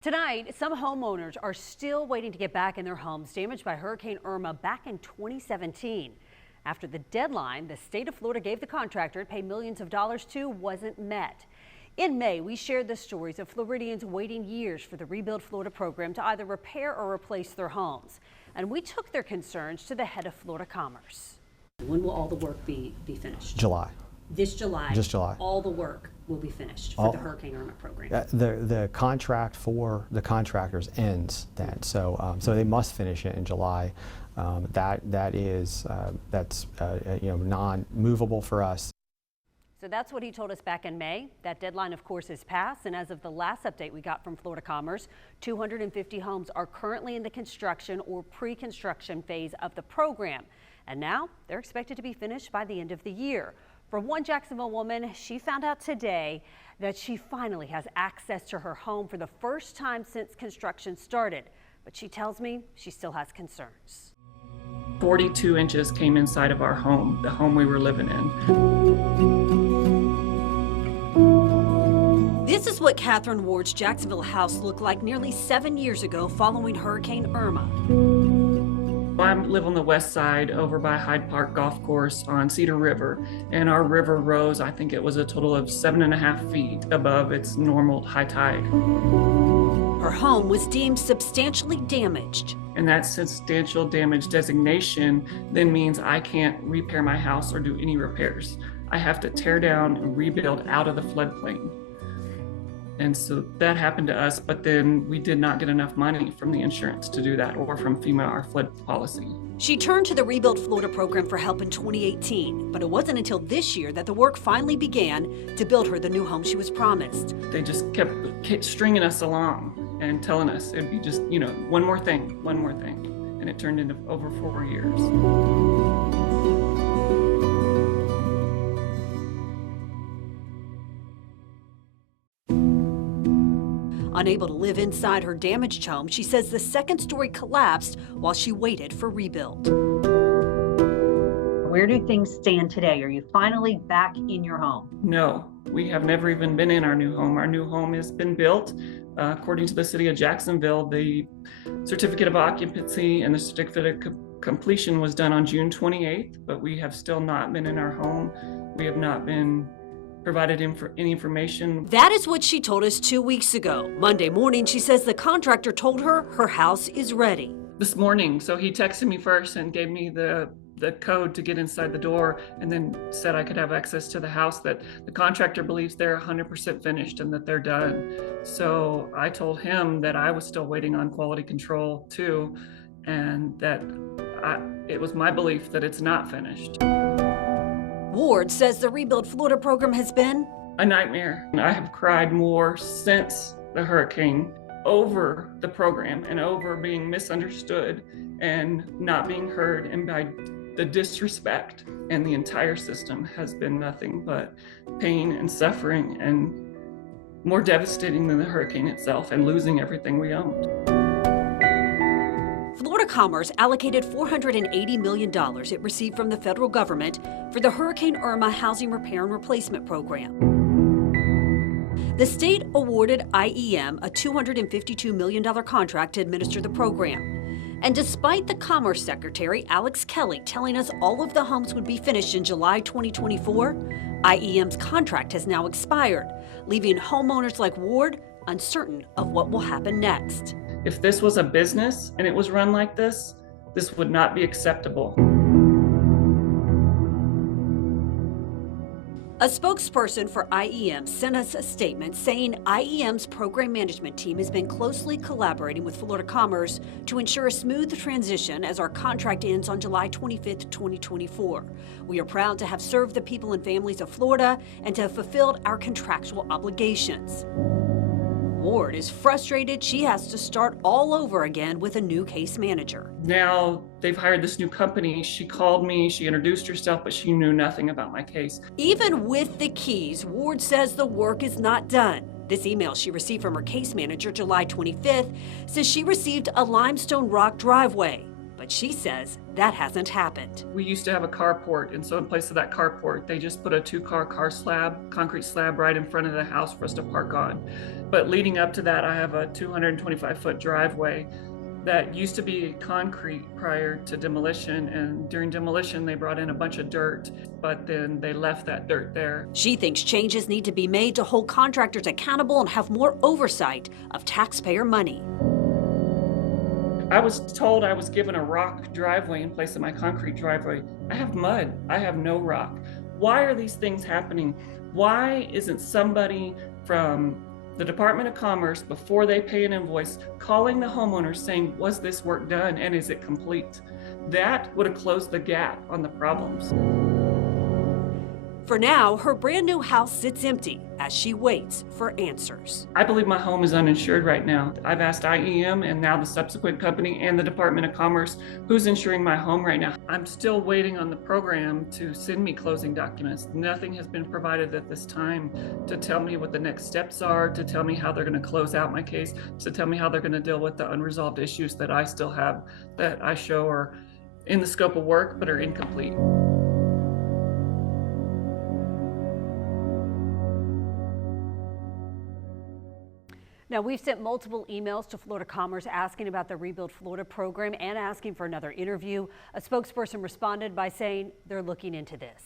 Tonight, some homeowners are still waiting to get back in their homes damaged by Hurricane Irma back in 2017. After the deadline the state of Florida gave the contractor to pay millions of dollars to wasn't met. In May, we shared the stories of Floridians waiting years for the Rebuild Florida program to either repair or replace their homes. And we took their concerns to the head of Florida Commerce. When will all the work be finished? July. This July? Just July. All the work will be finished for the Hurricane Irma program. The contract for the contractors ends then, so they must finish it in July. That's non-movable for us. So that's what he told us back in May. That deadline, of course, is passed, and as of the last update we got from Florida Commerce, 250 homes are currently in the construction or pre-construction phase of the program, and now they're expected to be finished by the end of the year. For one Jacksonville woman, she found out today that she finally has access to her home for the first time since construction started. But she tells me she still has concerns. 42 inches came inside of our home, the home we were living in. This is what Katherine Ward's Jacksonville house looked like nearly 7 years ago following Hurricane Irma. I live on the west side over by Hyde Park Golf Course on Cedar River, and our river rose, I think it was a total of 7.5 feet above its normal high tide. Her home was deemed substantially damaged. And that substantial damage designation then means I can't repair my house or do any repairs. I have to tear down and rebuild out of the floodplain. And so that happened to us, but then we did not get enough money from the insurance to do that, or from FEMA, our flood policy. She turned to the Rebuild Florida program for help in 2018, but it wasn't until this year that the work finally began to build her the new home she was promised. They just kept stringing us along and telling us it'd be just, one more thing. And it turned into over 4 years. Unable to live inside her damaged home, she says the second story collapsed while she waited for rebuild. Where do things stand today? Are you finally back in your home? No, we have never even been in our new home. Our new home has been built. According to the city of Jacksonville, the certificate of occupancy and the certificate of completion was done on June 28th, but we have still not been in our home. We have not been provided any information. That is what she told us 2 weeks ago. Monday morning, she says the contractor told her her house is ready. This morning, so he texted me first and gave me the code to get inside the door, and then said I could have access to the house, that the contractor believes they're 100% finished and that they're done. So I told him that I was still waiting on quality control too, and that it was my belief that it's not finished. Ward says the Rebuild Florida program has been a nightmare. I have cried more since the hurricane over the program and over being misunderstood and not being heard, and by the disrespect, and the entire system has been nothing but pain and suffering, and more devastating than the hurricane itself and losing everything we owned. Florida Commerce allocated $480 million it received from the federal government for the Hurricane Irma Housing Repair and Replacement Program. The state awarded IEM a $252 million contract to administer the program. And despite the Commerce Secretary, Alex Kelly, telling us all of the homes would be finished in July 2024, IEM's contract has now expired, leaving homeowners like Ward uncertain of what will happen next. If this was a business and it was run like this would not be acceptable. A spokesperson for IEM sent us a statement saying IEM's program management team has been closely collaborating with Florida Commerce to ensure a smooth transition as our contract ends on July 25th, 2024. We are proud to have served the people and families of Florida and to have fulfilled our contractual obligations. Ward is frustrated she has to start all over again with a new case manager. Now they've hired this new company. She called me, she introduced herself, but she knew nothing about my case. Even with the keys, Ward says the work is not done. This email she received from her case manager July 25th says she received a limestone rock driveway, but she says that hasn't happened. We used to have a carport, and so in place of that carport, they just put a two-car concrete slab right in front of the house for us to park on. But leading up to that, I have a 225-foot driveway that used to be concrete prior to demolition, and during demolition they brought in a bunch of dirt, but then they left that dirt there. She thinks changes need to be made to hold contractors accountable and have more oversight of taxpayer money. I was told I was given a rock driveway in place of my concrete driveway. I have mud, I have no rock. Why are these things happening? Why isn't somebody from the Department of Commerce, before they pay an invoice, calling the homeowner saying, was this work done and is it complete? That would have closed the gap on the problems. For now, her brand new house sits empty as she waits for answers. I believe my home is uninsured right now. I've asked IEM and now the subsequent company and the Department of Commerce who's insuring my home right now. I'm still waiting on the program to send me closing documents. Nothing has been provided at this time to tell me what the next steps are, to tell me how they're going to close out my case, to tell me how they're going to deal with the unresolved issues that I still have that I show are in the scope of work but are incomplete. Now, we've sent multiple emails to Florida Commerce asking about the Rebuild Florida program and asking for another interview. A spokesperson responded by saying they're looking into this.